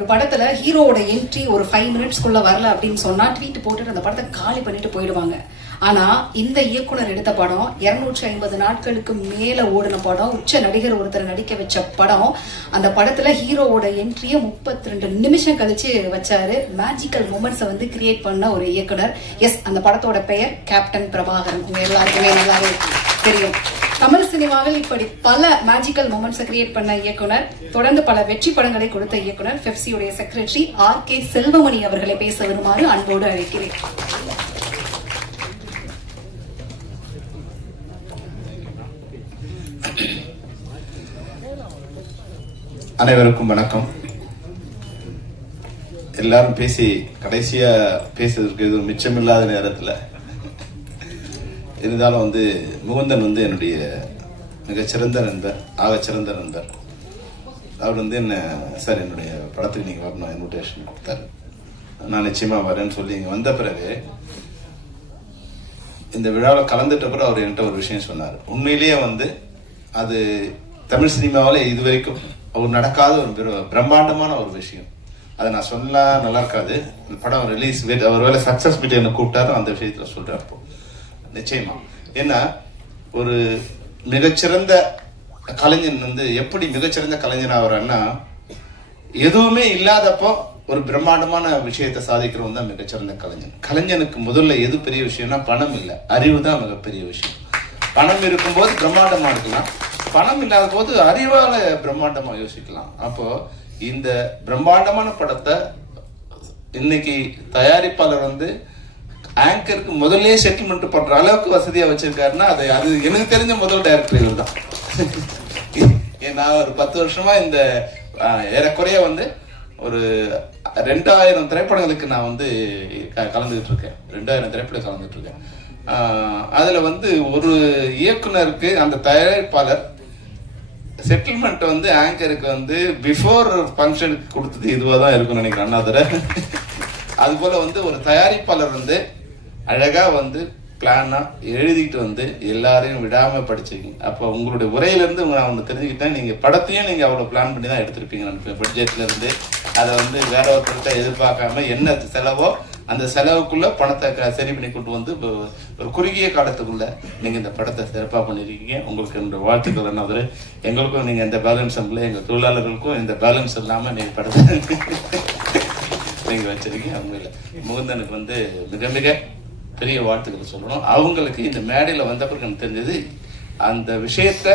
ஒரு படத்துல ஹீரோவோட என்ட்ரி ஒரு 5 மினிட்ஸ்க்குள்ள வரல அப்படின்னு சொன்னா ட்வீட் போட்டுட்டு அந்த படத்தை காலி பண்ணிட்டு போயிடுவாங்க. ஆனா இந்த இயக்குனர் எடுத்த படம் 250 நாட்களுக்கு மேல ஓடின படம், உச்ச நடிகர் ஒருத்தர் நடிக்க வச்ச படம். அந்த படத்துல ஹீரோவோட என்ட்ரிய 32 நிமிஷம் கழிச்சு வச்சாரு. மேஜிக்கல் மூமெண்ட்ஸை வந்து கிரியேட் பண்ண ஒரு இயக்குனர். எஸ், அந்த படத்தோட பெயர் கேப்டன் பிரபாகரன். உங்க எல்லாருக்குமே நல்லாவே தெரியும். தமிழ் சினிமாவில் இப்படி பல மேஜிக்கல் மூமெண்ட்ஸை கிரியேட் பண்ண இயக்குனர், தொடர்ந்து பல வெற்றி படங்களை கொடுத்த இயக்குனர், பெப்சியுடைய செக்ரட்டரி R.K. செல்வமணி அவர்களை பேச வருமாறு அன்போடு அழைக்கிறேன். அனைவருக்கும் வணக்கம். எல்லாரும் பேசி கடைசியா பேசுறதுக்கு எதுவும் மிச்சமில்லாத நேரத்தில் இருந்தாலும் வந்து முகுந்தன் வந்து என்னுடைய மிகச்சிறந்த நண்பர், ஆகச்சிறந்த நண்பர். அவர் வந்து என்ன சார் என்னுடைய படத்துக்கு நீங்கள் வரணும் இன்விடேஷன் கொடுத்தாரு. நான் நிச்சயமா வரேன்னு சொல்லி இங்கே வந்த பிறகு இந்த விழாவில் கலந்துட்ட பிறகு அவர் என்கிட்ட ஒரு விஷயம் சொன்னார். உண்மையிலேயே வந்து அது தமிழ் சினிமாவில் இதுவரைக்கும் அவர் நடக்காத ஒரு பிரம்மாண்டமான ஒரு விஷயம். அதை நான் சொன்னா நல்லா இருக்காது. இந்த படம் ரிலீஸ் அவர் வேலை சக்சஸ் மீட் என்ன கூப்பிட்டாரு, அந்த விஷயத்துல சொல்றேன். அப்போ நிச்சயமா ஏன்னா ஒரு மிகச்சிறந்த கலைஞன் வந்து எப்படி மிகச்சிறந்த கலைஞன் ஆகிறான்னா, எதுவுமே இல்லாதப்போ ஒரு பிரம்மாண்டமான விஷயத்தை சாதிக்கிறவன் தான் மிகச்சிறந்த கலைஞன். கலைஞனுக்கு முதல்ல எது பெரிய விஷயம்னா பணம் இல்லை, அறிவு தான் மிகப்பெரிய விஷயம். பணம் இருக்கும்போது பிரம்மாண்டமா இருக்கலாம், பணம் இல்லாத போது அறிவால பிரம்மாண்டமா யோசிக்கலாம். அப்போ இந்த பிரம்மாண்டமான படத்தை இன்னைக்கு தயாரிப்பாளர் வந்து ஆங்கருக்கு முதல்ல செட்டில்மெண்ட் பண்ற அளவுக்கு வசதியா வச்சிருக்காருன்னா அது எனக்கு தெரிஞ்ச முதல் டைரக்டர் இவர் தான். நான் ஒரு 10 வருஷமா இந்த ஏறக்குறைய வந்து ஒரு 2000 திரைப்படங்களுக்கு நான் வந்து கலந்துகிட்டு இருக்கேன். 2000 திரைப்படம் கலந்துட்டு இருக்கேன். அதுல வந்து ஒரு இயக்குனருக்கு அந்த தயாரிப்பாளர் செட்டில்மெண்ட் வந்து ஆங்கருக்கு வந்து பிஃபோர் ஃபங்க்ஷனுக்கு கொடுத்தது இதுவா தான் இருக்கும்னு நினைக்கிறேன். அண்ணாதுரை அது போல வந்து ஒரு தயாரிப்பாளர் வந்து அழகா வந்து பிளானா எழுதிட்டு வந்து எல்லாரையும் விடாம படிச்சிருக்கீங்க. அப்போ உங்களுடைய உரையில இருந்து நான் வந்து தெரிஞ்சுக்கிட்டேன், நீங்க படத்தையும் நீங்க அவ்வளவு பிளான் பண்ணி தான் எடுத்திருப்பீங்க. பட்ஜெட்ல இருந்து அதை வந்து வேற ஒருத்தர்கிட்ட எதிர்பார்க்காம என்ன செலவோ அந்த செலவுக்குள்ள பணத்தை சரி பண்ணி கொண்டு வந்து ஒரு குறுகிய காலத்துக்குள்ள நீங்க இந்த படத்தை சிறப்பா பண்ணிருக்கீங்க. உங்களுக்கு என்னோட வாழ்த்துக்கள். என்ன எங்களுக்கும் நீங்க இந்த பேலன்ஸ் இல்லை, எங்க தொழிலாளர்களுக்கும் இந்த பேலன்ஸ் இல்லாம நீங்க படத்தை நீங்க வச்சிருக்கீங்க. உண்மையில முகுந்தனுக்கு வந்து மிக மிக பெரிய வாழ்த்துக்கள் சொல்லணும். அவங்களுக்கு இந்த மேடையில வந்த பிறகு எனக்கு தெரிஞ்சது அந்த விஷயத்த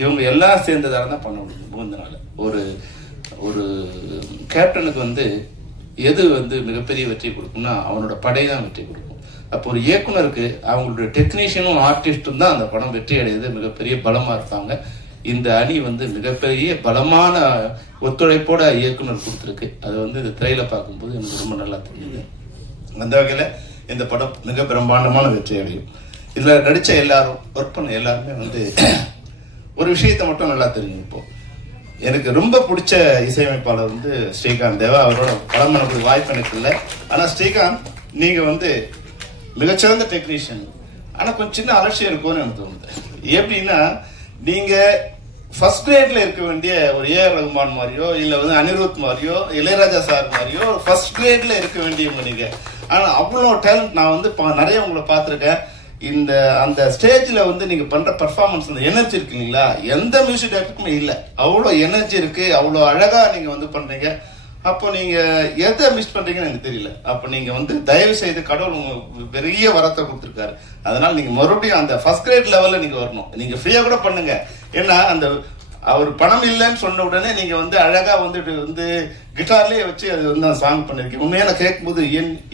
இவங்க எல்லாம் சேர்ந்ததால தான் பண்ண முடியும். முகுந்தனால ஒரு கேப்டனுக்கு வந்து எது வந்து மிகப்பெரிய வெற்றி கொடுக்கும்னா அவனோட படை தான் வெற்றி கொடுக்கும். அப்போ ஒரு இயக்குனருக்கு அவங்களுடைய டெக்னீஷியனும் ஆர்டிஸ்டும் தான் அந்த படம் வெற்றி அடையது மிகப்பெரிய பலமா இருப்பாங்க. இந்த அணி வந்து மிகப்பெரிய பலமான ஒத்துழைப்போட இயக்குனர் கொடுத்துருக்கு. அது வந்து இந்த திரையில பார்க்கும்போது எனக்கு ரொம்ப நல்லா தெரியுது. அந்த வகையில இந்த படம் மிக பிரம்மாண்டமான வெற்றி அடையும். இதுல நடிச்ச எல்லாரும் ஒர்க் பண்ண எல்லாருமே வந்து ஒரு விஷயத்த மட்டும் நல்லா தெரியும். இப்போ எனக்கு ரொம்ப பிடிச்ச இசையமைப்பாளர் வந்து ஸ்ரீகாந்த் தேவா. அவரோட படம் பண்ணக்கூடிய வாய்ப்பு எனக்கு இல்லை. ஆனா ஸ்ரீகாந்த் நீங்க வந்து மிகச்சிறந்த டெக்னீஷியன். ஆனா கொஞ்சம் சின்ன அலட்சியம் இருக்கும்னு எனக்கு தோணுது. எப்படின்னா நீங்க ஃபர்ஸ்ட் கிரேட்ல இருக்க வேண்டிய ஒரு A.R. ரகுமான் மாதிரியோ இல்ல வந்து அனிருத் மாதிரியோ இளையராஜா சார் மாதிரியோ ஃபர்ஸ்ட் கிரேட்ல இருக்க வேண்டியவங்க நீங்க. ஆனா அவ்வளோ டேலண்ட் நான் வந்து நிறைய உங்களை பார்த்திருக்கேன். இந்த அந்த ஸ்டேஜ்ல வந்து நீங்க பண்ற பெர்ஃபார்மன்ஸ் அந்த எனர்ஜி இருக்குங்களா, எந்த மியூசிக் டைரக்டருக்குமே இல்ல. அவ்வளோ எனர்ஜி இருக்கு, அவ்வளோ அழகா நீங்க வந்து பண்றீங்க. அப்போ நீங்க எதை மிஸ் பண்றீங்கன்னு எனக்கு தெரியல. அப்ப நீங்க வந்து தயவு செய்து கடவுள் உங்களுக்கு பெரிய வரத்தை கொடுத்துருக்காரு. அதனால நீங்க மறுபடியும் அந்த ஃபர்ஸ்ட் கிரேட் லெவல்ல நீங்க வரணும். நீங்க ஃப்ரீயா கூட பண்ணுங்க. ஏன்னா அந்த அவர் பணம் இல்லைன்னு சொன்ன உடனே நீங்க வந்து அழகா வந்துட்டு வந்து கிட்டார்லயே வச்சு அது வந்து சாங் பண்ணிருக்கீங்க. உண்மையான கேட்கும்போது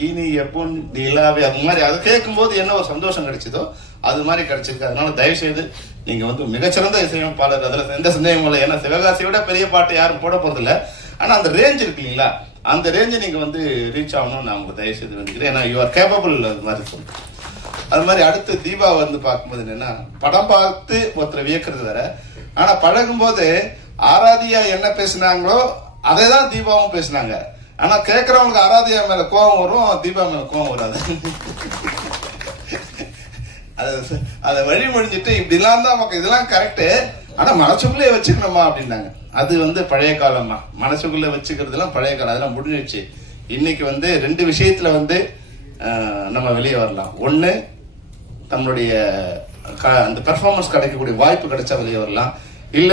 இனி எப்போ நிலாவே அது மாதிரி அதை கேட்கும்போது என்ன ஒரு சந்தோஷம் கிடைச்சதோ அது மாதிரி கிடைச்சிருக்கு. அதனால தயவு செய்து நீங்க வந்து மிகச்சிறந்த இசையமைப்பாளர், அதுல எந்த சந்தேகமும் இல்லை. ஏன்னா சிவகாசியோட பெரிய பாட்டு யாரும் போட போறது இல்லை. ஆனா அந்த ரேஞ்ச் இருக்கு இல்லைங்களா, அந்த ரேஞ்சை நீங்க வந்து ரீச் ஆகணும்னு நான் உங்களுக்கு தயவு செய்து வந்துக்கிறேன். ஏன்னா யூ ஆர் கேப்பபிள். அது மாதிரி சொல்றேன். அது மாதிரி அடுத்து தீபா வந்து பார்க்கும்போது என்னன்னா, படம் பார்த்து ஒருத்தரை வியக்கிறது வேற, ஆனா பழகும் போது ஆராதியா என்ன பேசினாங்களோ அதை தான் தீபாவும் பேசினாங்க. ஆனா கேட்கறவங்களுக்கு ஆராதியா மேல கோபம் வரும், தீபா மேல கோபம் வராது. அதை வழிமொழிஞ்சிட்டு இப்படி எல்லாம் தான் இதெல்லாம் கரெக்ட், ஆனா மனசுக்குள்ளே வச்சுக்கணுமா அப்படின்னாங்க. அது வந்து பழைய காலமா, மனசுக்குள்ள வச்சுக்கிறதுலாம் பழைய காலம், அதெல்லாம் முடிஞ்சிடுச்சு. இன்னைக்கு வந்து 2 விஷயத்துல வந்து நம்ம வெளியே வரலாம். ஒண்ணு, நம்மளுடைய அந்த பெர்ஃபார்மன்ஸ் கிடைக்கக்கூடிய வாய்ப்பு கிடைச்சா வெளியே வரலாம். இல்ல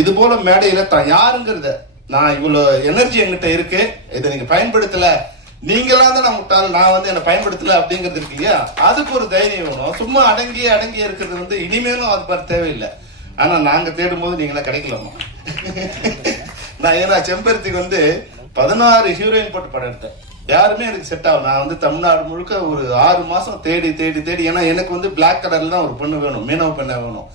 இது போல மேடையில தான் யாருங்கிறத, நான் இவ்வளவு எனர்ஜி என்கிட்ட இருக்கு, இதை நீங்க பயன்படுத்தல, நீங்களாம் தான் நான் முட்டாள், நான் வந்து என்ன பயன்படுத்தல அப்படிங்கிறது இருக்கு இல்லையா, அதுக்கு ஒரு தைரியம் வேணும். சும்மா அடங்கி இருக்கிறது வந்து இனிமேலும் அது மாதிரி தேவையில்லை. ஆனா நாங்க தேடும் போது நீங்களா கிடைக்கலாமா? நான் ஏன்னா செம்பருத்திக்கு வந்து 16 ஹீரோயின் போட்டு படம் எடுத்தேன். யாருமே எனக்கு செட் ஆகும். நான் வந்து தமிழ்நாடு முழுக்க ஒரு 6 மாசம் தேடி தேடி தேடி, ஏன்னா எனக்கு வந்து பிளாக் கலர்ல தான் ஒரு பொண்ணு வேணும், மீனவ பெண்ணா வேணும்.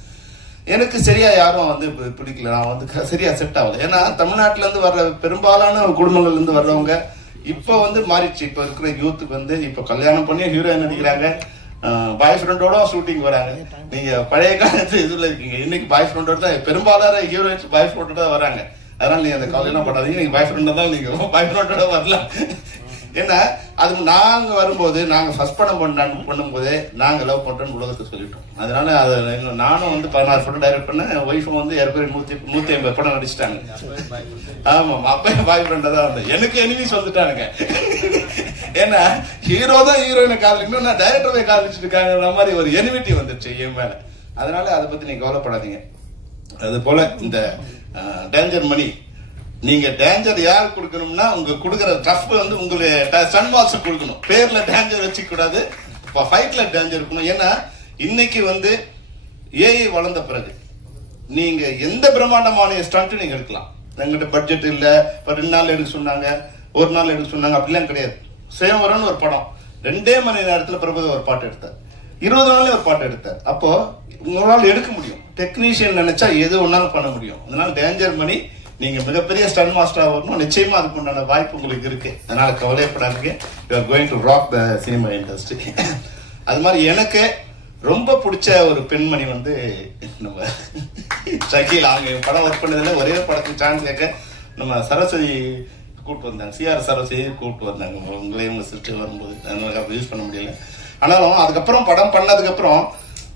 எனக்கு சரியா யாரும் வந்து பிடிக்கல, நான் வந்து சரியா செட் ஆகல. ஏன்னா தமிழ்நாட்டுல இருந்து வர்ற பெரும்பாலான குடும்பங்கள்ல இருந்து வர்றவங்க இப்ப வந்து மாறிடுச்சு. இப்ப இருக்கிற யூத்துக்கு வந்து இப்ப கல்யாணம் பண்ணி ஹீரோயின் நடிக்கிறாங்க, பாய் ஃப்ரெண்டோட ஷூட்டிங் வராங்க. நீங்க பழைய காலத்து இதுல இருக்கீங்க. இன்னைக்கு பாய் ஃப்ரெண்டோட தான் பெரும்பாலான ஹீரோயின்ஸ் பாய் ஃப்ரெண்டோட தான் வராங்க. அதனால நீங்க அந்த கவலையெல்லாம் படாதீங்க, நீங்க பாய் ஃப்ரெண்ட் தான், நீங்க பாய் ஃப்ரெண்டோட வரலாம். ஏன்னா அது நாங்க வரும்போது, நாங்க ஃபர்ஸ்ட் படம் பண்ணும்போதே நாங்க லவ் பண்றோம்னு உலகத்தை சொல்லிட்டோம். அதனால அது நானும் வந்து 16 படம் டைரக்ட் பண்ண, ஒய்ஃபும் வந்து 150 படம் நடிச்சிட்டாங்க. ஆமா, அப்ப பாய் ஃப்ரெண்டா தான் வந்தேன். எனக்கு எனிமீஸ் வந்துட்டானுங்க. ஏன்னா ஹீரோ தான் ஹீரோயினை காதலிக்கணும், நான் டைரக்டர் போய் காதலிச்சுட்டு இருக்காங்கிற மாதிரி ஒரு எனிமிட்டி வந்துருச்சு என் மேல. அதனால அதை பத்தி நீங்க கவலைப்படாதீங்க. அது போல இந்த டேஞ்சர் மணி, நீங்க டேஞ்சர் யாரு கொடுக்கணும்னா, உங்க கொடுக்கற டஃப் வந்து உங்களுக்கு சன் பாக்ஸ் கொடுக்கணும். பேர்ல டேஞ்சர் வச்சுக்க கூடாது, ஃபைட்ல டேஞ்சர் இருக்கணும். ஏன்னா இன்னைக்கு வந்து ஏஐ வளர்ந்த பிறகு நீங்க எந்த பிரம்மாண்டமான ஸ்டண்ட் நீங்க எடுக்கலாம். எங்கிட்ட பட்ஜெட் இல்ல, இப்ப 2 நாள் எடுக்க சொன்னாங்க, 1 நாள் எடுக்க சொன்னாங்க, அப்படிலாம் கிடையாது. சேவரன் ஒரு படம் 2 மணி நேரத்துல பிரபுத ஒரு பாட்டு எடுத்தார், 20 நாள்ல ஒரு பாட்டு எடுத்தார். அப்போ உங்களால எடுக்க முடியும். டெக்னீஷியன் நினைச்சா எது ஒன்னாலும் பண்ண முடியும். அதனால டேஞ்சர் மணி, நீங்க மிகப்பெரிய ஸ்டன் மாஸ்டரா வரணும், நிச்சயமா அதுக்கு உண்டான வாய்ப்பு உங்களுக்கு இருக்கு. அதனால கவலைப்படாதீங்க. You are going to rock the cinema industry. அது மாதிரி எனக்கு ரொம்ப பிடிச்ச ஒரு பெண்மணி வந்து நம்ம ஷக்கீல். அவங்க படம் ஒர்க் பண்ணதுல ஒரே படத்துக்கு சான்ஸ் கேட்க நம்ம சரஸ்வதி கூப்பிட்டு வந்தாங்க, சிஆர் சரஸ்வதி கூப்பிட்டு வந்தாங்க. உங்களையும் உங்க சிஸ்டர் வரும்போது அதனால யூஸ் பண்ண முடியல. ஆனாலும் அதுக்கப்புறம் படம் பண்ணதுக்கு அப்புறம்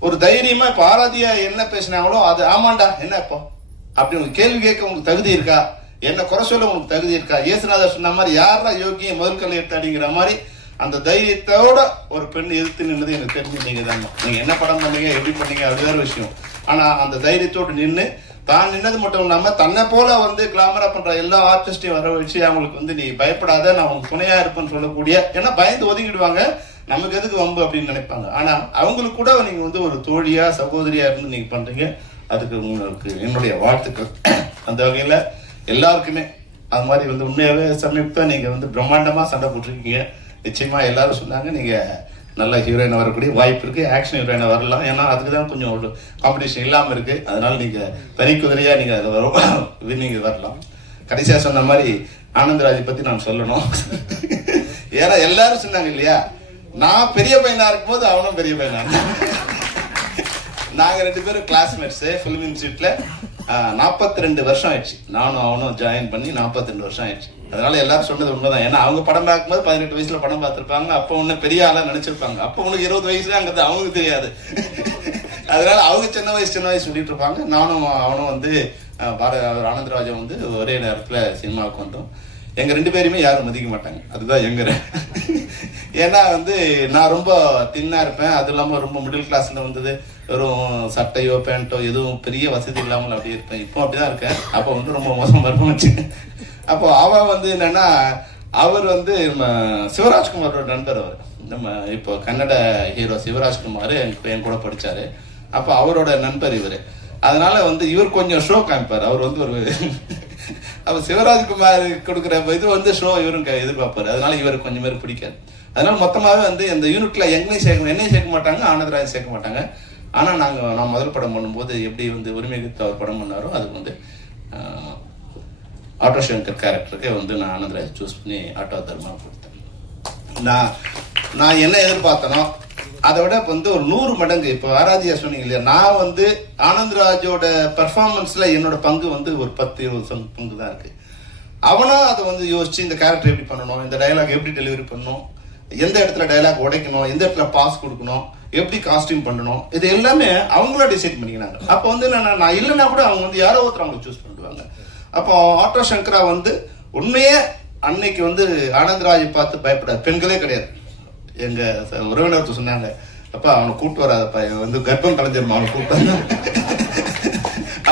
ஒரு தைரியமா, இப்ப ஆராதியா என்ன பேசினாங்களோ அது ஆமாண்டா என்ன இப்போ அப்படி உங்களுக்கு கேள்வி கேட்க உங்களுக்கு தகுதி இருக்கா, என்ன குறை சொல்ல உங்களுக்கு தகுதி இருக்கா, இயேசுநாதர் சொன்ன மாதிரி யாரா யோகிய முதல் கல்லை எடுத்தாடிங்கிற மாதிரி அந்த தைரியத்தோட ஒரு பெண் எதிர்த்து நின்னது எனக்கு தெரிஞ்சு நீங்க தான். நீங்க என்ன படம் பண்ணீங்க, எப்படி பண்ணீங்க, அது வேற விஷயம். ஆனா அந்த தைரியத்தோடு நின்று தான் நின்னது மட்டும் இல்லாம தன்னை போல வந்து கிளாமரா பண்ற எல்லா ஆர்டிஸ்டையும் வர வச்சு அவங்களுக்கு வந்து நீ பயப்படாத, நான் உங்களுக்கு துணையா இருப்பேன்னு சொல்லக்கூடிய, ஏன்னா பயந்து ஒதுங்கிடுவாங்க, நமக்கு எதுக்கு வம்பு அப்படின்னு நினைப்பாங்க. ஆனா அவங்களுக்கு கூட நீங்க வந்து ஒரு தோழியா சகோதரியா இருந்து நீங்க பண்றீங்க. அதுக்கு உங்களுக்கு என்னுடைய வாழ்த்துக்கள். அந்த வகையில எல்லாருக்குமே அது மாதிரி வந்து உண்மையாவே சமீபத்தை நீங்க வந்து பிரம்மாண்டமா சண்டை போட்டிருக்கீங்க. நிச்சயமா எல்லாரும் சொன்னாங்க நீங்க நல்ல ஹீரோயின் வரக்கூடிய வாய்ப்பு இருக்கு, ஆக்ஷன் ஹீரோயினா வரலாம். ஏன்னா அதுக்குதான் கொஞ்சம் ஒரு காம்படிஷன் இல்லாம இருக்கு. அதனால நீங்க தனி குதிரையா நீங்க அதுல நீங்க வரலாம். கடைசியா சொன்ன மாதிரி ஆனந்தராஜை பத்தி நான் சொல்லணும். ஏன்னா எல்லாரும் சொன்னாங்க இல்லையா, நான் பெரிய பையனா இருக்கும் போது அவனும் பெரிய பையனா இருந்தான். நாங்க 2 பேரும் கிளாஸ்மேட்ஸ் பிலிம் இன்ஸ்டியூட்ல. 42 வருஷம் ஆயிடுச்சு நானும் அவனும் ஜாயின் பண்ணி, 42 வருஷம் ஆயிடுச்சு. அதனால எல்லாரும் சொன்னது உண்மைதான். ஏன்னா அவங்க படம் பார்க்கும்போது 18 வயசுல படம் பார்த்திருப்பாங்க, அப்ப ஒண்ணு பெரிய ஆளா நினைச்சிருப்பாங்க. அப்ப உனக்கு 20 வயசுல அங்கிறது அவங்களுக்கு தெரியாது. அதனால அவங்க சின்ன வயசு சொல்லிட்டு இருப்பாங்க. நானும் அவனும் வந்து ஆனந்தராஜன் வந்து ஒரே நேரத்துல சினிமாவுக்கு வந்தோம். எங்க 2 பேருமே யாரும் மதிக்க மாட்டாங்க, அதுதான் எங்க. ஏன்னா வந்து நான் ரொம்ப தின்னா இருப்பேன், அது இல்லாம ரொம்ப மிடில் கிளாஸ்ல வந்தது, வெறும் சட்டையோ பேண்டோ எதுவும் பெரிய வசதி இல்லாமல் அப்படி இருப்பேன். இப்போ அப்படிதான் இருக்கேன். அப்ப வந்து ரொம்ப மோசமா இருக்கும் வச்சு. அப்போ அவன் வந்து என்னன்னா, அவர் வந்து சிவராஜ்குமாரோட நண்பர். அவர் நம்ம இப்போ கன்னட ஹீரோ சிவராஜ்குமார் என் கூட படிச்சாரு. அப்ப அவரோட நண்பர் இவரு. அதனால வந்து இவர் கொஞ்சம் ஷோ காமிப்பார். அவர் வந்து ஒரு அவர் சிவராஜ்குமார் கொடுக்குற இது வந்து ஷோ இவரும் எதிர்பார்ப்பாரு. அதனால இவருக்கு கொஞ்சம் பேர் பிடிக்காது. அதனால மொத்தமாவே வந்து இந்த யூனிட்ல என்னையும் சேர்க்க மாட்டாங்க, ஆனந்தராஜ் சேர்க்க மாட்டாங்க. ஆனா நான் முதல் படம் பண்ணும்போது எப்படி வந்து உரிமை அவர் படம் பண்ணாரோ அதுக்கு வந்து ஆட்டோ சங்கர் கேரக்டருக்கு வந்து நான் ஆனந்தராஜ் சூஸ் பண்ணி ஆட்டோ தர்மா கொடுத்தேன். நான் என்ன எதிர்பார்த்தனோ அதை விட வந்து ஒரு 100 மடங்கு. இப்போ ஆராதியா சொன்னீங்க இல்லையா, நான் வந்து ஆனந்தராஜோட பெர்ஃபார்மன்ஸ்ல என்னோட பங்கு வந்து ஒரு 10-20% பங்கு தான் இருக்கு. அவனா அதை வந்து யோசிச்சு இந்த கேரக்டர் எப்படி பண்ணணும், இந்த டயலாக் எப்படி டெலிவரி பண்ணணும், எந்த இடத்துல டயலாக் உடைக்கணும், எந்த இடத்துல பாஸ் கொடுக்கணும், எப்படி காஸ்டியூம் பண்ணணும், இது எல்லாமே அவங்களா டிசைட் பண்ணிக்கிறாங்க. அப்ப வந்து நான் இல்லைன்னா கூட அவங்க வந்து யாரோ ஒருத்தர் அவங்க சூஸ் பண்ணுவாங்க. அப்போ ஆட்டோ சங்கரா வந்து உண்மையே அன்னைக்கு வந்து ஆனந்தராஜை பார்த்து பயப்படாது, பெண்களே கிடையாது. எங்க உறவினர் சொன்னாங்க, அப்பா அவனை கூப்பிட்டு வராதப்பா, வந்து கர்ப்பம் கலைஞ்சிருமா அவனை கூப்பிட்டு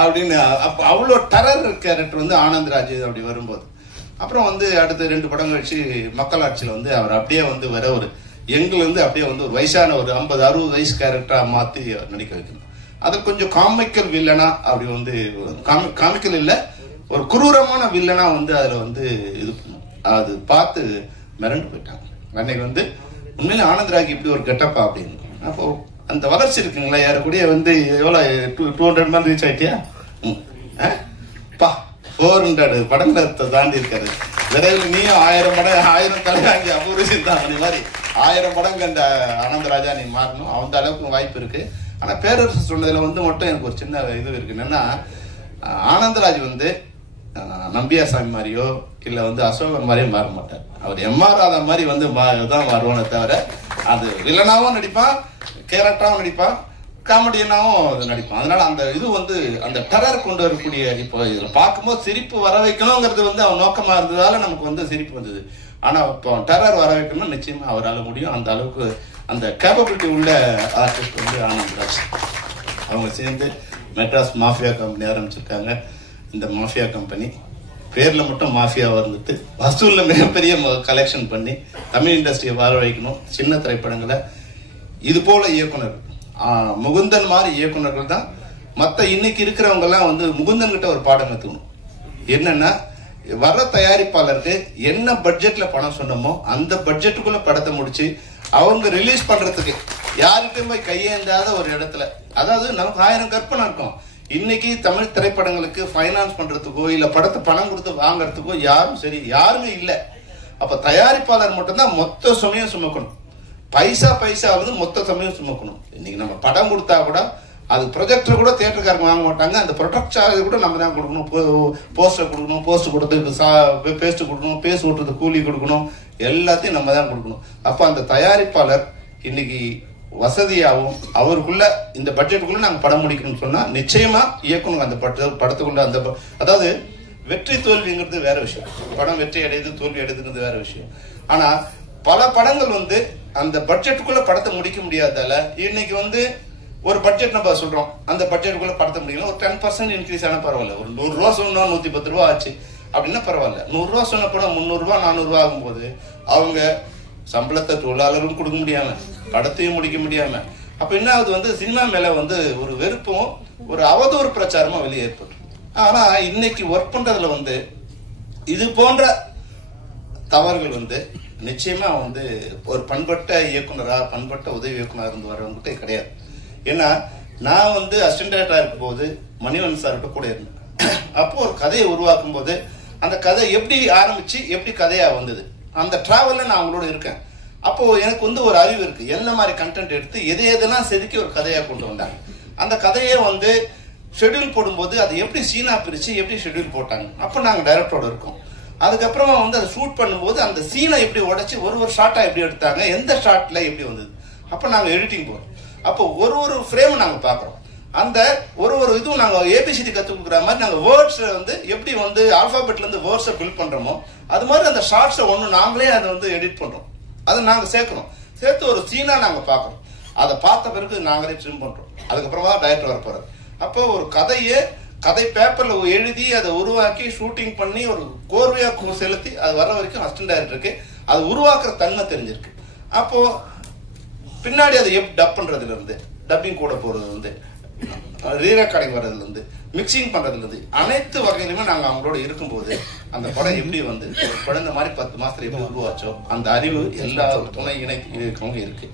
அப்படின்னு. அப்ப அவ்வளோ டரர் கேரக்டர் வந்து ஆனந்தராஜ் அப்படி வரும்போது, அப்புறம் வந்து அடுத்த 2 படம் கழிச்சு மக்களாட்சியில வந்து அவர் அப்படியே வந்து வர ஒரு எங்களை வந்து அப்படியே வந்து ஒரு வயசான ஒரு 50-60 வயசு கேரக்டரா மாத்தி நடிக்க வைக்கணும். அது கொஞ்சம் காமிக்கல் வில்லனா அப்படி வந்து காமிக்கல் இல்ல, ஒரு குரூரமான வில்லனா வந்து அதுல வந்து இது அது பார்த்து மிரண்டு போயிட்டாங்க. அன்னைக்கு வந்து உண்மையில ஆனந்தராஜ் இப்படி ஒரு கெட்டப்பா அப்படின்னு. அப்போ அந்த வளர்ச்சி இருக்குங்களா, யாரு கூட வந்து எவ்வளவு 200 மாதிரி ரீச் ஆயிட்டியா பா, 400 படங்களை தாண்டி இருக்காரு. விரைவில் நீயும் 1000 படம் 1000 தலை வாங்கி அபூர்வசிந்தாமணி மாதிரி 1000 படம் கண்ட ஆனந்தராஜா நீ மாறணும். அந்த அளவுக்கு வாய்ப்பு இருக்கு. ஆனா பேரரசு சொன்னதுல வந்து மட்டும் எனக்கு ஒரு சின்ன இது இருக்கு. என்னன்னா ஆனந்தராஜ் வந்து நம்பியாசாமி மாதிரியோ இல்ல வந்து அசோகன் மாதிரியும் மாற மாட்டார். அவர் எம்ஆர் ராதா மாதிரி வந்து தான் மாறுவானே தவிர, அது வில்லனாவும் நடிப்பான், கேரக்டராவும் நடிப்பான், காமெடியனாவும் நடிப்பான். அதனால அந்த இது வந்து அந்த டெரர் கொண்டு வரக்கூடிய, இப்போ இதுல பார்க்கும்போது சிரிப்பு வர வைக்கணுங்கிறது வந்து அவன் நோக்கமா இருந்ததால நமக்கு வந்து சிரிப்பு வந்தது. ஆனா இப்போ டெரர் வர வைக்கணும்னா நிச்சயமா அவரால் முடியும். அந்த அளவுக்கு அந்த கேப்பபிலிட்டி உள்ள ஆர்டிஸ்ட் வந்து ஆனந்தராஜ். அவங்க சேர்ந்து மெட்ராஸ் மாஃபியா கம்பெனி ஆரம்பிச்சிருக்காங்க. இந்த மாஃபியா கம்பெனி பேர்ல மட்டும் மாஃபியா வந்துட்டு வசூல்ல மிகப்பெரிய கலெக்ஷன் பண்ணி தமிழ் இண்டஸ்ட்ரியை வாழ வைக்கணும். சின்ன திரைப்படங்களை இது போல இயக்குனர் முகுந்தன் மாதிரி இயக்குனர்கள் தான் மற்ற இன்னைக்கு இருக்கிறவங்க எல்லாம் வந்து முகுந்தன் கிட்ட ஒரு பாடம் எடுத்துக்கணும். என்னன்னா, வர தயாரிப்பாளருக்கு என்ன பட்ஜெட்ல பணம் சொன்னமோ அந்த பட்ஜெட்டுக்குள்ள படத்தை முடிச்சு அவங்க ரிலீஸ் பண்றதுக்கு யாருக்கும் போய் கையேந்தாத ஒரு இடத்துல, அதாவது நமக்கு 1000 கற்பனை இருக்கும். இன்னைக்கு தமிழ் திரைப்படங்களுக்கு பைனான்ஸ் பண்றதுக்கோ இல்ல படத்தை பணம் கொடுத்து வாங்கறதுக்கோ யாருமே இல்ல. அப்ப தயாரிப்பாளர் மட்டும்தான் மொத்த சுமையும் சுமக்கணும். பைசா வந்து மொத்த சமயம் சுமக்கணும். இன்னைக்கு நம்ம படம் கொடுத்தா கூட அது ப்ரொஜெக்டர் கூட தியேட்டருக்காரங்க வாங்க மாட்டாங்க. அந்த ப்ரொடக்ட் சார்ஜ் கூட நம்ம தான் கொடுக்கணும். போஸ்டர் கொடுக்கணும், போஸ்ட் கொடுத்து பேஸ்ட் கொடுக்கணும், பேஸ்ட் ஓட்டுறது கூலி கொடுக்கணும், எல்லாத்தையும் நம்ம தான் கொடுக்கணும். அப்ப அந்த தயாரிப்பாளர் இன்னைக்கு வசதியாகவும் அவருக்குள்ள இந்த பட்ஜெட்டுக்குள்ள நாங்க படம் முடிக்கணும்னு சொன்னா நிச்சயமா இயக்கணும். அந்த படத்துக்குள்ள அந்த அதாவது வெற்றி தோல்விங்கிறது வேற விஷயம், படம் வெற்றி அடையுது தோல்வி அடையுதுங்கிறது வேற விஷயம். ஆனா பல படங்கள் வந்து அந்த பட்ஜெட்டுக்குள்ள படத்தை முடிக்க முடியாதால இன்னைக்கு வந்து ஒரு பட்ஜெட் நம்ம சொல்றோம், அந்த பட்ஜெட்டுக்குள்ள படத்தை முடிக்கணும். ஒரு 10% இன்க்ரீஸ் ஆனா பரவாயில்ல. ஒரு 100 ரூபா சொன்னா 110 ரூபா ஆச்சு அப்படின்னா பரவாயில்ல. 100 ரூபா சொன்ன படம் 300 ரூபா 400 ரூபா ஆகும்போது அவங்க சம்பளத்தை தொழிலாளரும் கொடுக்க முடியாம படத்தையும் முடிக்க முடியாம, அப்ப என்ன ஆகுது வந்து சினிமா மேல வந்து ஒரு வெறுப்பும் ஒரு அவதூறு பிரச்சாரமும் வெளியே ஏற்பட்டு. ஆனா இன்னைக்கு ஒர்க் பண்றதுல வந்து இது போன்ற தவறுகள் வந்து நிச்சயமா வந்து ஒரு பண்பட்ட இயக்குனரா பண்பட்ட உதவி இயக்குனரா இருந்து வரவங்கிட்ட கிடையாது. ஏன்னா நான் வந்து அசிஸ்டன்ட் டைரக்டரா இருக்கும் போது மணிவண்ணன் சார்கிட்ட கூட இருந்தேன். அப்போ ஒரு கதையை உருவாக்கும் போது அந்த கதை எப்படி ஆரம்பிச்சு எப்படி கதையா வந்தது, அந்த டிராவல்ல நான் அவங்களோட இருக்கேன். அப்போ எனக்கு வந்து ஒரு அறிவு இருக்கு, என்ன மாதிரி கண்டென்ட் எடுத்து எதெல்லாம் செதுக்கி ஒரு கதையா கொண்டு வந்தாங்க. அந்த கதையை வந்து ஷெட்யூல் போடும்போது அது எப்படி சீனா பிரிச்சு எப்படி ஷெட்யூல் போட்டாங்க. அப்போ நாங்க டைரக்டரோட இருக்கோம். அதுக்கப்புறமா வந்து அதை ஷூட் பண்ணும்போது அந்த சீனை எப்படி உடைச்சு ஒரு ஷார்ட்டா எப்படி எடுத்தாங்க, எந்த ஷார்ட்ல எப்படி வந்தது. அப்போ நாங்க எடிட்டிங் போறோம். அப்போ ஒரு ஃப்ரேம் நாங்க பாக்குறோம். அந்த ஒரு இதுவும் நாங்க ஏபிசிடி கத்து கொடுக்குற மாதிரி நாங்க வேர்ட்ஸ் வந்து எப்படி வந்து ஆல்பாபெட்ல இருந்து வேர்ட்ஸை பில்ட் பண்றோமோ அது மாதிரி அந்த ஷார்ட்ஸை ஒண்ணு நாங்களே அதை வந்து எடிட் பண்றோம். அதை நாங்க சேர்க்கிறோம். சேர்த்து ஒரு சீனா நாங்க பாக்குறோம். அதை பார்த்த பிறகு நாங்களே ட்ரிம் பண்றோம். அதுக்கப்புறமா டைரக்டர் வர போறாரு. அப்போ ஒரு கதை பேப்பர்ல எழுதி அதை உருவாக்கி ஷூட்டிங் பண்ணி ஒரு கோர்வையா செலுத்தி அது வர வரைக்கும் அசிஸ்டன்ட் டைரக்டருக்கு அது உருவாக்குற தன்மை தெரிஞ்சிருக்கு. அப்போ பின்னாடி அதை டப் பண்றதுல இருந்து டப்பிங் கூட போறதுல இருந்து ரீரெக்கார்டிங் வர்றதுல இருந்து மிக்சிங் பண்றதுல இருந்து அனைத்து வகையிலுமே நாங்க அவங்களோட இருக்கும்போது அந்த படம் எப்படி வந்து குழந்தை மாதிரி 10 மாசத்துல எப்படி உருவாச்சோ அந்த அறிவு எல்லா துணை இணைக்கவங்க இருக்கு.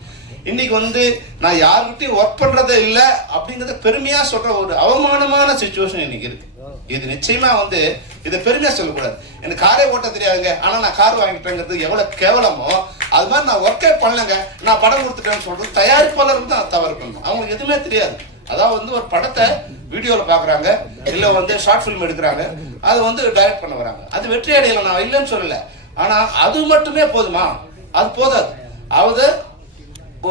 இன்னைக்கு வந்து நான் யாருக்கிட்டையும் ஒர்க் பண்றதே இல்ல அப்படிங்கறத பெருமையா சொல்ற ஒரு அவமானமான சிச்சுவேஷன் இன்னைக்கு இருக்கு. இது நிச்சயமா வந்து இதை பெருமையா சொல்லக்கூடாது. எனக்கு காரே ஓட்ட தெரியாதுங்க, ஆனா நான் கார் வாங்கிட்டேங்கிறது எவ்வளவு கேவலமோ அது மாதிரி நான் ஒர்க்கே பண்ணலங்க நான் படம் கொடுத்துட்டேன்னு சொல்றது தயாரிப்பாளருக்கு தான் தவறு பண்ணணும். அவங்களுக்கு எதுவுமே தெரியாது. அதாவது வந்து ஒரு படத்தை வீடியோல பாக்குறாங்க, இல்ல வந்து ஷார்ட் பிலிம் எடுக்கிறாங்க, அது வந்து டைரக்ட் பண்ண வராங்க. அது வெற்றி அடையல, நான் இல்லைன்னு சொல்லல. ஆனா அது மட்டுமே போதுமா? அது போதாது. அதாவது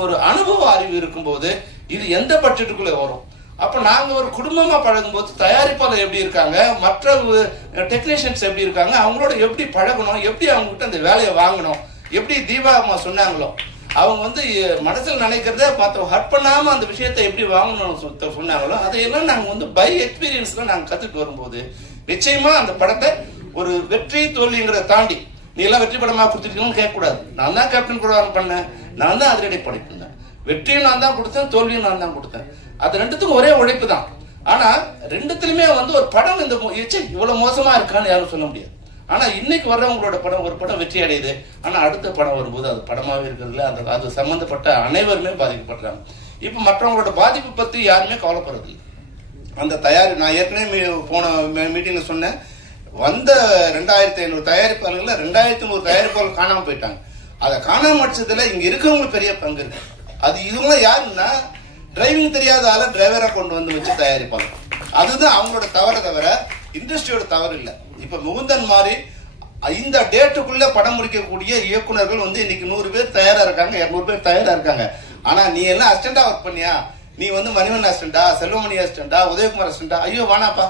ஒரு அனுபவ அறிவு இருக்கும்போது இது எந்த பட்ஜெட்டுக்குள்ள வரும், அப்ப நாங்க ஒரு குடும்பமா பழகும் போது தயாரிப்பாளர் எப்படி இருக்காங்க, மற்ற டெக்னீஷியன்ஸ் எப்படி இருக்காங்க, அவங்களோட எப்படி பழகணும், எப்படி அவங்க கிட்ட அந்த வேலையை வாங்கணும், எப்படி தீபா அம்மா சொன்னாங்களோ அவங்க வந்து மனசில் நினைக்கிறத மற்ற ஹர்ட் பண்ணாம அந்த விஷயத்தை எப்படி வாங்கணும்னு சொன்னாங்களோ அதையெல்லாம் நாங்க வந்து பை எக்ஸ்பீரியன்ஸ்ல நாங்க கத்துட்டு வரும்போது நிச்சயமா அந்த படத்தை ஒரு வெற்றி தோல்விங்கிறத தாண்டி நீ எல்லாம் வெற்றி படமா கொடுத்துருக்கீங்கன்னு கேட்கக்கூடாது. நான் தான் கேப்டன் ப்ரோக்ராம் பண்ணேன், நான் தான் அதிரடி படைப்பிருந்தேன், வெற்றியும் நான் தான் கொடுத்தேன், தோல்வியும் நான் தான் கொடுத்தேன். அது ரெண்டுத்துக்கும் ஒரே உழைப்பு தான். ஆனா ரெண்டுத்திலுமே வந்து ஒரு படம் இந்த இவ்வளவு மோசமா இருக்கான்னு யாரும் சொல்ல முடியாது. ஆனா இன்னைக்கு வர்றவங்களோட படம் ஒரு படம் வெற்றி அடையுது, ஆனா அடுத்த படம் வரும்போது அது படமாவே இருக்கிறதுல அந்த அது சம்பந்தப்பட்ட அனைவருமே பாதிக்கப்படுறாங்க. இப்ப மற்றவங்களோட பாதிப்பு பத்தி யாருமே கவலைப்படுறது. அந்த நான் ஏற்கனவே போன மீட்டிங்ல சொன்னேன், வந்த 2500 தயாரிப்பாளர்கள் 2300 தயாரிப்பாளர்கள் காணாம போயிட்டாங்க. அதை காணாம அடிச்சதுல இங்க இருக்கவங்களுக்கு பெரிய பங்கு இருக்கு. அது இவங்க யாருன்னா டிரைவிங் தெரியாத ஆள டிரைவரா கொண்டு வந்து வச்சு தயாரிப்பாங்க. அதுதான் அவங்களோட தவிர இண்டஸ்ட்ரியோட தவறு இல்லை. இப்ப முகுந்தன் மாதிரி இந்த டேட்டுக்குள்ள படம் முடிக்கக்கூடிய இயக்குநர்கள் வந்து இன்னைக்கு 100 பேர் தயாரா இருக்காங்க, 200 பேர் தயாரா இருக்காங்க. ஆனா நீ எல்லாம் அசிஸ்டண்டா ஒர்க் பண்ணியா, நீ வந்து மணிவன் அசிஸ்டண்டா, செல்வமணி அசிஸ்டண்டா, உதயகுமார் அசிஸ்டண்டா, ஐயோ வேணாப்பா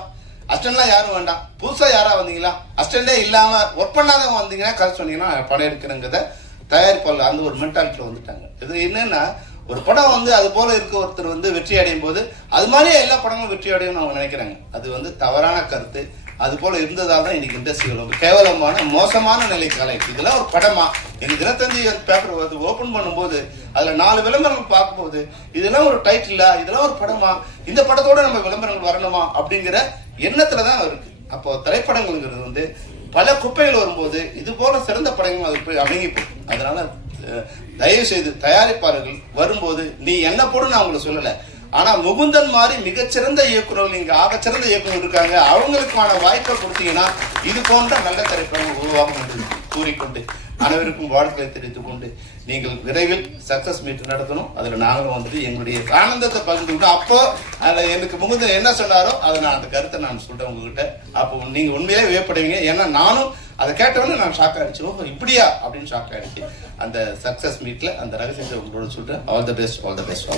அசிஸ்டன்ட்லாம் யாரும் வேண்டாம், புதுசா யாரா வந்தீங்களா, அசிஸ்டண்டே இல்லாம ஒர்க் பண்ணாதவங்க வந்தீங்கன்னா கதை சொன்னீங்கன்னா படம் எடுக்கிறங்கிறத தயாரிப்பாளர் அந்த ஒரு மென்டாலிட்டியில வந்துட்டாங்க. இது என்னன்னா ஒரு படம் வந்து அது போல இருக்க ஒருத்தர் வந்து வெற்றி அடையும் போது அது மாதிரியே எல்லா படமும் வெற்றி அடையும் அவங்க நினைக்கிறாங்க. அது வந்து தவறான கருத்து. அது போல இருந்ததால் தான் இன்னைக்கு இண்டஸ்ட்ரியில் கேவலமான மோசமான நிலைக்கு ஆளாயிடுச்சு. இதெல்லாம் ஒரு படமா? இன்னைக்கு தினத்தந்தி பேப்பர் வந்து ஓபன் பண்ணும்போது அதுல 4 விளம்பரங்கள் பார்க்கும்போது இதெல்லாம் ஒரு டைட்டிலா, இதெல்லாம் ஒரு படமா, இந்த படத்தோட நம்ம விளம்பரங்கள் வரணுமா அப்படிங்கிற எண்ணத்துலதான் இருக்கு. அப்போ திரைப்படங்கள்ங்கிறது வந்து பல குப்பைகள் வரும்போது இது போல சிறந்த படங்கள் அது போய் அடங்கி போகும். அதனால தயவு செய்து தயாரிப்பாளர்கள் வரும்போது நீ என்ன போடு நான் உங்களுக்கு சொல்லல, ஆனா முகுந்தன் மாதிரி மிகச்சிறந்த இயக்குநர்கள் இங்க ஆகச்சிறந்த இயக்குநர் இருக்காங்க, அவங்களுக்கான வாய்ப்பை கொடுத்தீங்கன்னா இது போன்ற நல்ல திரைப்படங்கள் உருவாகும் என்று கூறிக்கொண்டு அனைவருக்கும் வாழ்க்கையை தெரிவித்துக் கொண்டு நீங்கள் விரைவில் சக்சஸ் மீட் நடத்தணும். அதுல நாங்களும் வந்துட்டு எங்களுடைய ஆனந்தத்தை பகிர்ந்துக்கிட்டோம். அப்போ அதுல எனக்கு முகுந்தன் என்ன சொன்னாரோ அதை நான் அந்த கருத்தை நான் சொல்றேன் உங்ககிட்ட. அப்போ நீங்க உண்மையிலே வியப்படுவீங்க. ஏன்னா நானும் அதை கேட்டவொன்னே நான் ஷாக் ஆயிடுச்சு, ஓஹோ இப்படியா அப்படின்னு ஷாக் ஆயிடுச்சு. அந்த சக்சஸ் மீட்ல அந்த ரகசியத்தை உங்களோட சொல்றேன். All the best, all the best.